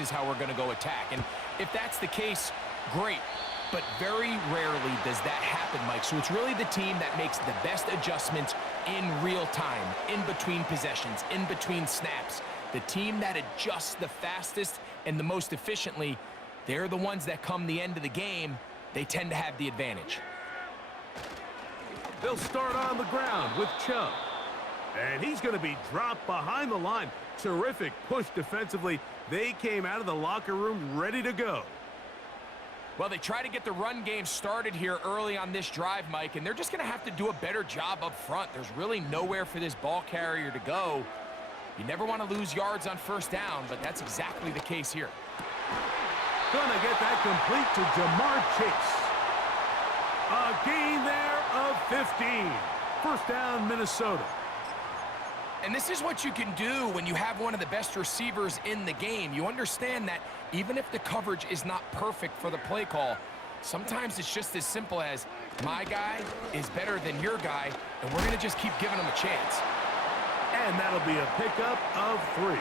is how we're going to go attack. And if that's the case, great. But very rarely does that happen, Mike. So it's really the team that makes the best adjustments in real time, in between possessions, in between snaps. The team that adjusts the fastest and the most efficiently, they're the ones that come the end of the game, they tend to have the advantage. They'll start on the ground with Chubb. And he's going to be dropped behind the line. Terrific push defensively. They came out of the locker room ready to go. Well, they try to get the run game started here early on this drive, Mike, and they're just going to have to do a better job up front. There's really nowhere for this ball carrier to go. You never want to lose yards on first down, but that's exactly the case here. Gonna get that complete to Jamar Chase. A gain there of 15. First down, Minnesota. And this is what you can do when you have one of the best receivers in the game. You understand that even if the coverage is not perfect for the play call, sometimes it's just as simple as my guy is better than your guy, and we're going to just keep giving him a chance. And that'll be a pickup of 3.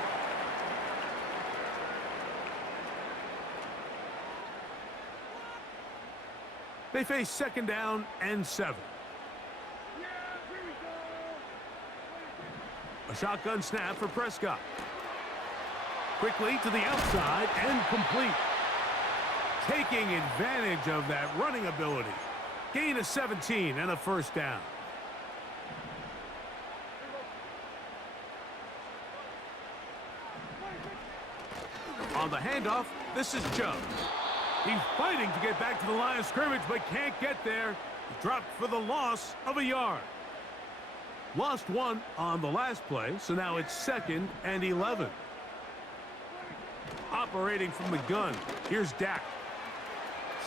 They face second down and 7. A shotgun snap for Prescott. Quickly to the outside and complete. Taking advantage of that running ability. Gain of 17 and a first down. On the handoff, this is Chubb. He's fighting to get back to the line of scrimmage, but can't get there. He dropped for the loss of a yard. Lost 1 on the last play, so now it's 2nd and 11. Operating from the gun, here's Dak.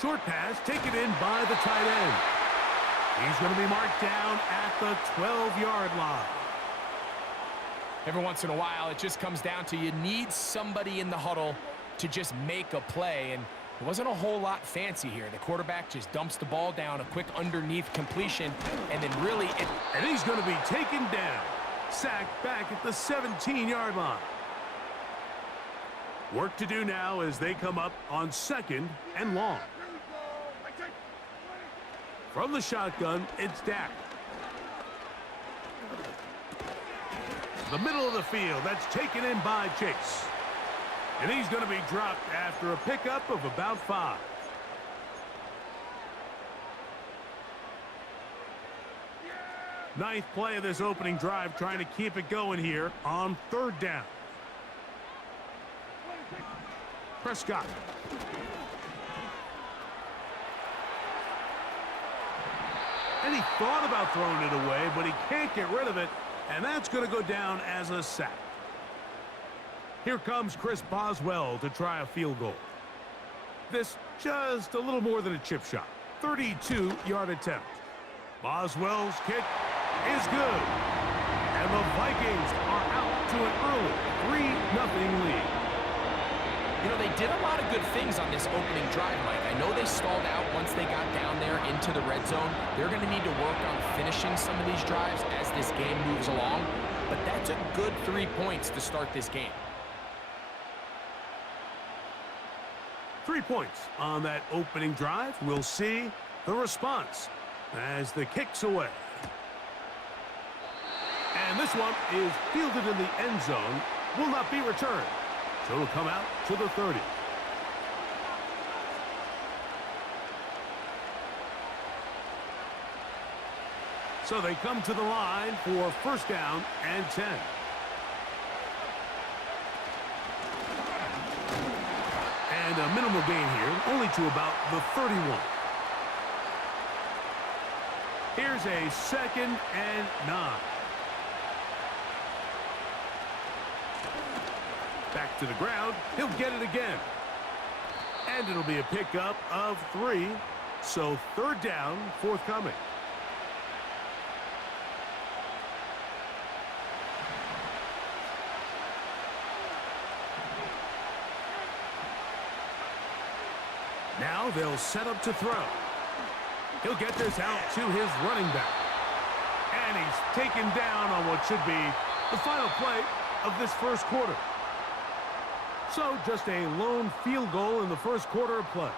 Short pass taken in by the tight end. He's going to be marked down at the 12-yard line. Every once in a while, it just comes down to you need somebody in the huddle to just make a play, and it wasn't a whole lot fancy here. The quarterback just dumps the ball down, a quick underneath completion, and then really And he's going to be taken down. Sacked back at the 17-yard line. Work to do now as they come up on 2nd and long. From the shotgun, it's Dak. The middle of the field, that's taken in by Chase. And he's going to be dropped after a pickup of about 5. Ninth play of this opening drive, trying to keep it going here on 3rd down. Prescott. And he thought about throwing it away, but he can't get rid of it, and that's going to go down as a sack. Here comes Chris Boswell to try a field goal. This just a little more than a chip shot. 32-yard attempt. Boswell's kick is good. And the Vikings are out to an early 3-0 lead. You know, they did a lot of good things on this opening drive, Mike. I know they stalled out once they got down there into the red zone. They're going to need to work on finishing some of these drives as this game moves along. But that's a good 3 points to start this game. 3 points on that opening drive. We'll see the response as the kick's away. And this one is fielded in the end zone. Will not be returned. So it'll come out to the 30. So they come to the line for first down and 10. And a minimal gain here, only to about the 31. Here's a 2nd and 9. Back to the ground. He'll get it again. And it'll be a pickup of 3. So 3rd down, forthcoming. Now they'll set up to throw. He'll get this out to his running back. And he's taken down on what should be the final play of this first quarter. So just a lone field goal in the first quarter of play.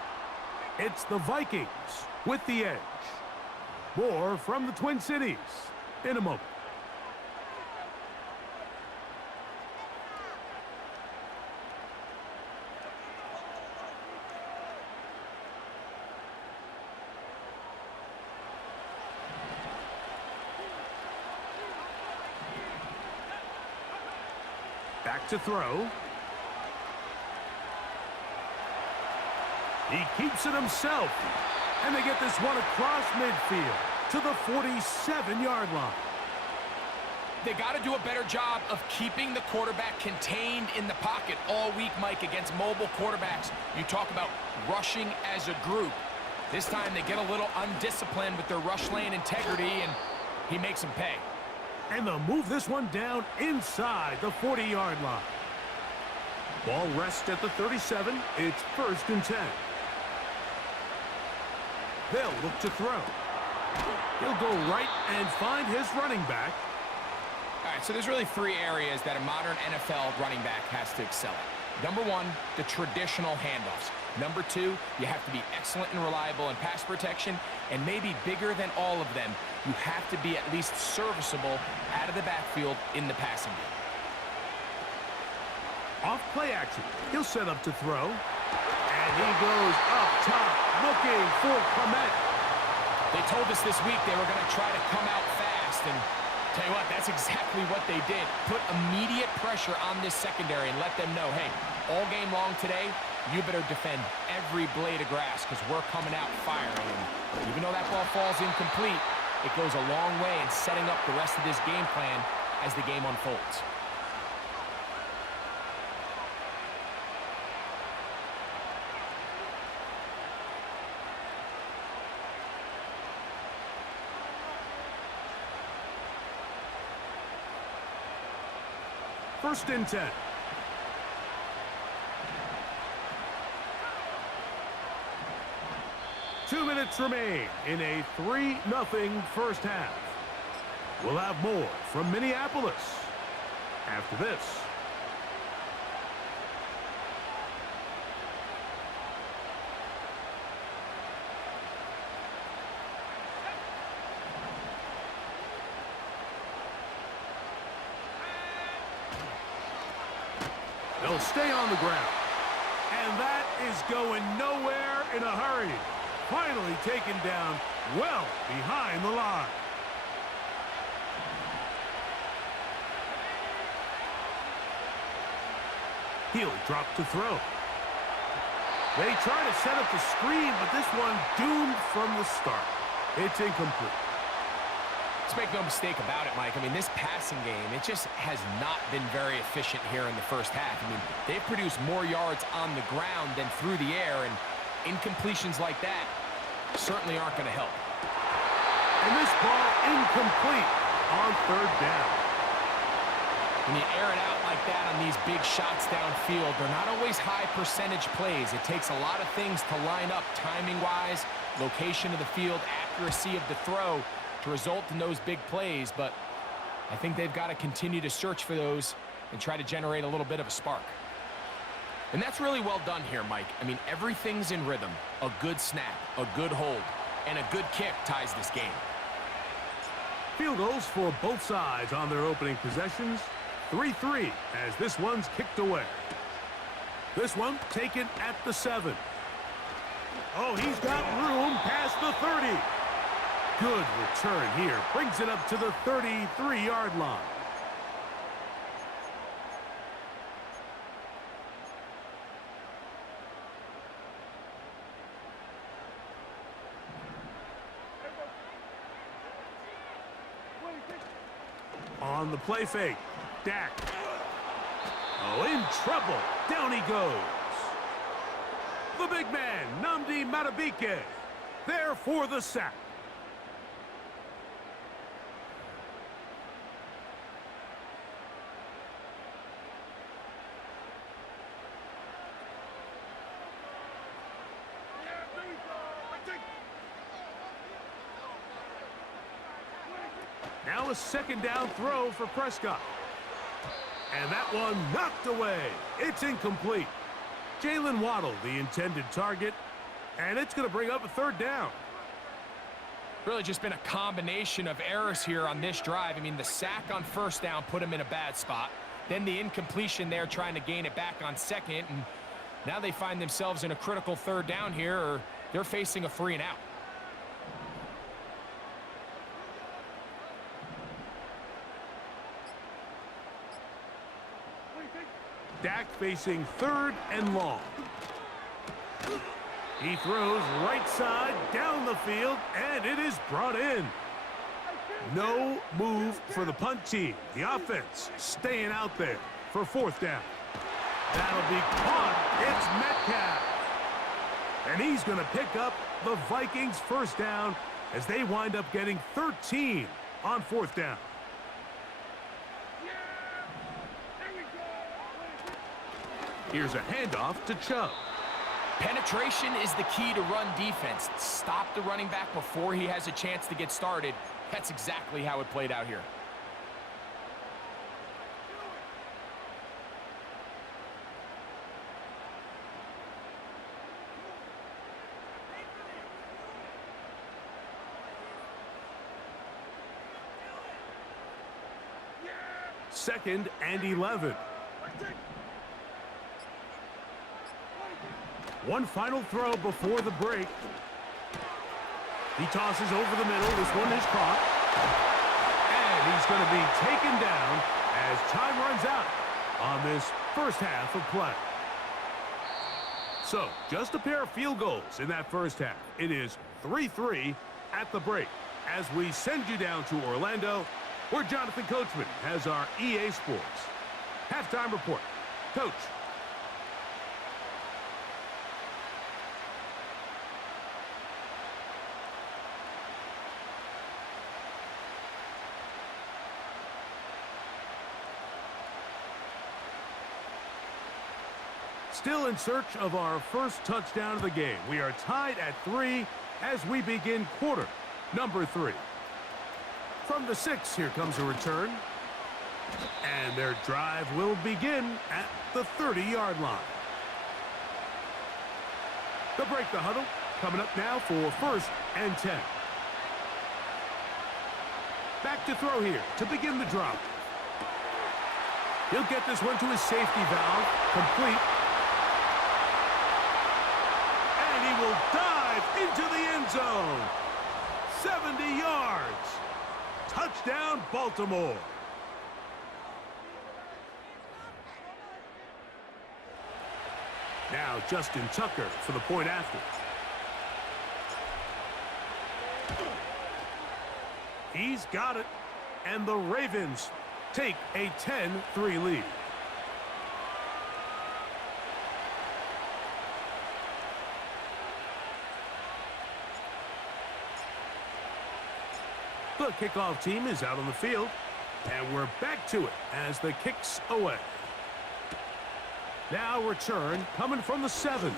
It's the Vikings with the edge. More from the Twin Cities in a moment. Back to throw. He keeps it himself. And they get this one across midfield to the 47-yard line. They got to do a better job of keeping the quarterback contained in the pocket all week, Mike, against mobile quarterbacks. You talk about rushing as a group. This time they get a little undisciplined with their rush lane integrity, and he makes them pay. And they'll move this one down inside the 40-yard line. Ball rests at the 37. It's 1st and 10. They'll look to throw. He'll go right and find his running back. All right, so there's really 3 areas that a modern NFL running back has to excel at. Number 1, the traditional handoffs. Number 2, you have to be excellent and reliable in pass protection. And maybe bigger than all of them, you have to be at least serviceable out of the backfield in the passing game. Off play action. He'll set up to throw. And he goes up top, looking for Clement. They told us this week they were going to try to come out fast, and tell you what, that's exactly what they did. Put immediate pressure on this secondary and let them know, hey, all game long today, you better defend every blade of grass because we're coming out firing. And even though that ball falls incomplete, it goes a long way in setting up the rest of this game plan as the game unfolds. First and 10. Two minutes remain in a 3-0 first half. We'll have more from Minneapolis after this. They'll stay on the ground. And that is going nowhere in a hurry. Finally taken down well behind the line. He'll drop to throw. They try to set up the screen, but this one doomed from the start. It's incomplete. Let's make no mistake about it, Mike. I mean, this passing game, it just has not been very efficient here in the first half. I mean, they've produced more yards on the ground than through the air, and incompletions like that certainly aren't going to help. And this ball incomplete on 3rd down. When you air it out like that on these big shots downfield, they're not always high percentage plays. It takes a lot of things to line up timing-wise, location of the field, accuracy of the throw to result in those big plays. But I think they've got to continue to search for those and try to generate a little bit of a spark. And that's really well done here, Mike. I mean, everything's in rhythm. A good snap, a good hold, and a good kick ties this game. Field goals for both sides on their opening possessions. 3-3 as this one's kicked away. This one taken at the 7. Oh, he's got room past the 30. Good return here. Brings it up to the 33-yard line. On the play fake, Dak. Oh, in trouble. Down he goes. The big man, Nnamdi Madubuike, there for the sack. Now a 2nd down throw for Prescott. And that one knocked away. It's incomplete. Jalen Waddle, the intended target, and it's going to bring up a third down. Really just been a combination of errors here on this drive. I mean, the sack on first down put him in a bad spot. Then the incompletion there trying to gain it back on second. And now they find themselves in a critical third down here, or they're facing a 3 and out. Dak facing 3rd and long. He throws right side down the field, and it is brought in. No move for the punt team. The offense staying out there for 4th down. That'll be caught. It's Metcalf. And he's going to pick up the Vikings' 1st down as they wind up getting 13 on 4th down. Here's a handoff to Chubb. Penetration is the key to run defense. Stop the running back before he has a chance to get started. That's exactly how it played out here. Second and 11. One final throw before the break. He tosses over the middle. This one is caught. And he's going to be taken down as time runs out on this first half of play. So, just a pair of field goals in that first half. It is 3-3 at the break as we send you down to Orlando, where Jonathan Coachman has our EA Sports halftime report. Coach. Still in search of our first touchdown of the game. We are tied at 3 as we begin quarter number 3. From the 6, here comes a return. And their drive will begin at the 30-yard line. They'll break the huddle. Coming up now for 1st and 10. Back to throw here to begin the drop. He'll get this one to his safety valve. Complete. Will dive into the end zone. 70 yards. Touchdown, Baltimore. Now Justin Tucker for the point after. He's got it. And the Ravens take a 10-3 lead. The kickoff team is out on the field, and we're back to it as the kick's away. Now return coming from the 7.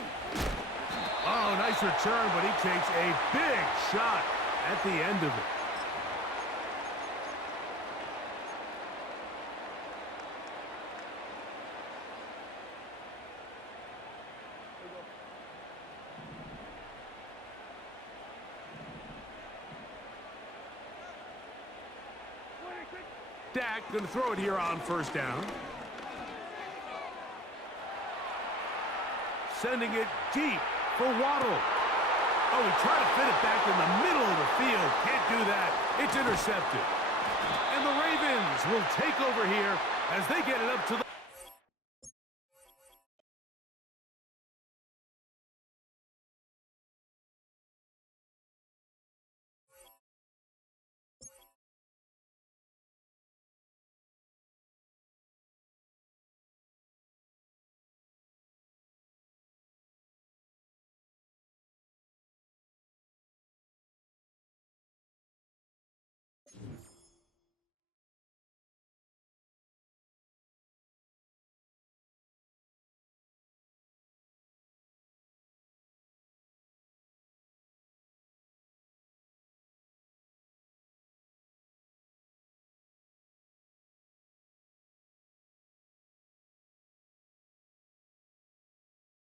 Oh, nice return, but he takes a big shot at the end of it. Dak going to throw it here on 1st down. Sending it deep for Waddle. Oh, he tried to fit it back in the middle of the field. Can't do that. It's intercepted. And the Ravens will take over here as they get it up to the